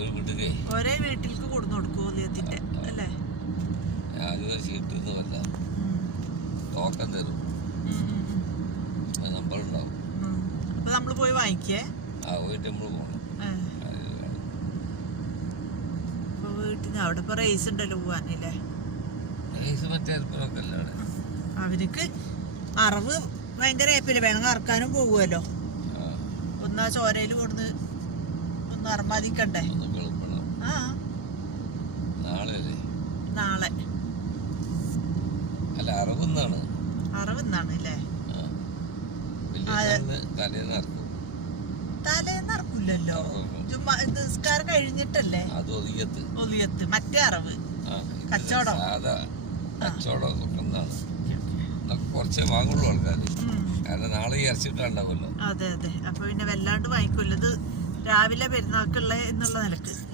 ഒരു വീട്ടിലേ ഒരേ വീട്ടിലേക്ക് കൊടുന്നു കൊടുക്കും അല്ലേ? ഞാനിത് ചീട്ടുന്നതല്ല ടോക്കൺ തരും ഉം, ഉം, ഉം. ആ നമ്പർ ഉണ്ടാവും അപ്പൊ നമ്മൾ പോയി വാങ്ങിക്കേ? ആ പോയിട്ട് നമ്മൾ പോകണം വീട്ടിൽ അവിടെ ഇപ്പൊ റേസ് ഉണ്ടല്ലോ പോവാനില്ലേ? ഏത് മറ്റേ അവിടെ? അവർക്ക് അറവ് ഭയങ്കര ഏപ്പില്ല വേണമെങ്കിൽ അറക്കാനും പോകുമല്ലോ ഒന്നാ ചോരയിൽ കൊടുന്ന് ഒന്ന് അറമാദിക്കണ്ടേ ആ. നാളെ. അല്ല തലേന്ന് ഇറക്കില്ലല്ലോ നിസ്കാരം കഴിഞ്ഞിട്ടല്ലേ? ഒലിയത്ത്. മറ്റേ അറവ്. കച്ചവടം. കുറച്ചേ വാങ്ങുള്ളൂ ആൾക്കാർ. കാരണം നാളെ ഈ ഇറച്ചിട്ടുണ്ടാവുമല്ലോ അതെ അതെ. അപ്പൊ പിന്നെ വല്ലാണ്ട് വാങ്ങിക്കൂല. ഇത് രാവിലെ പെരുന്നാൾക്കുള്ള എന്നുള്ള നിലയ്ക്ക്.